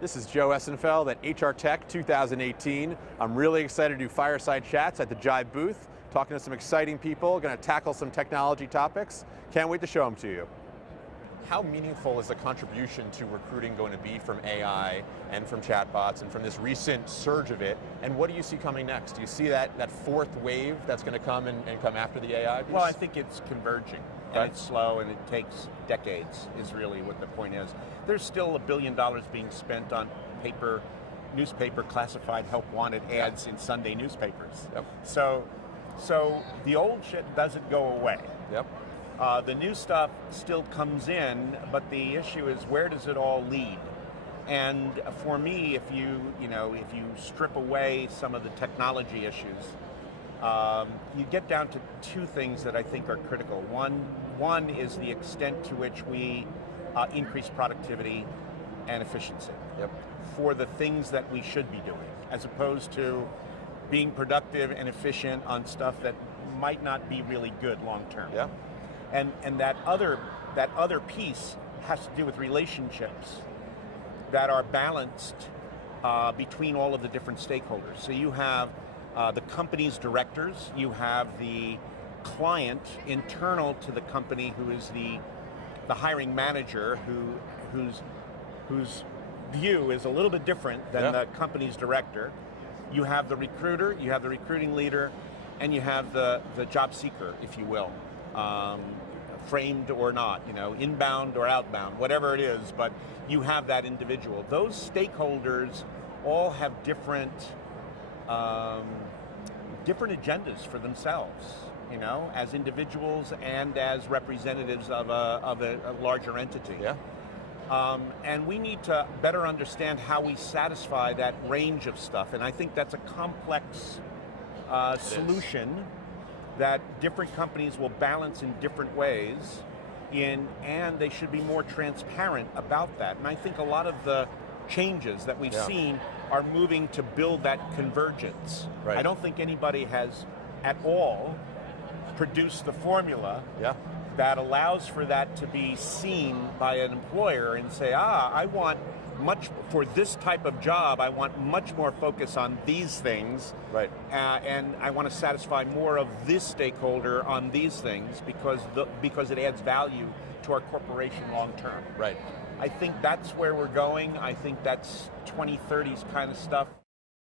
This is Joe Essenfeld at HR Tech 2018. I'm really excited to do fireside chats at the Jibe booth, talking to some exciting people, going to tackle some technology topics. Can't wait to show them to you. How meaningful is the contribution to recruiting going to be from AI and from chatbots and from this recent surge of it? And what do you see coming next? Do you see that fourth wave that's going to come and come after the AI piece? Well, I think it's converging. And it's slow and it takes decades is really what the point is. There's still $1 billion being spent on newspaper classified help wanted ads in Sunday newspapers. Yep. So the old shit doesn't go away. Yep. The new stuff still comes in, but the issue is where does it all lead? And for me, if you strip away some of the technology issues, you get down to two things that I think are critical. One is the extent to which we increase productivity and efficiency for the things that we should be doing, as opposed to being productive and efficient on stuff that might not be really good long term. Yeah. And that other piece has to do with relationships that are balanced between all of the different stakeholders. So you have the company's directors, you have the client internal to the company who is the hiring manager whose view is a little bit different than the company's director. You have the recruiter, you have the recruiting leader, and you have the job seeker, if you will. Framed or not, inbound or outbound, whatever it is, but you have that individual. Those stakeholders all have different agendas for themselves, as individuals and as representatives of a larger entity. Yeah. And we need to better understand how we satisfy that range of stuff, and I think that's a complex solution that different companies will balance in different ways, and they should be more transparent about that. And I think a lot of the changes that we've seen are moving to build that convergence. Right. I don't think anybody has at all produced the formula that allows for that to be seen by an employer and say, I want for this type of job, I want much more focus on these things, right? And I want to satisfy more of this stakeholder on these things because it adds value to our corporation long term. Right. I think that's where we're going. I think that's 2030s kind of stuff.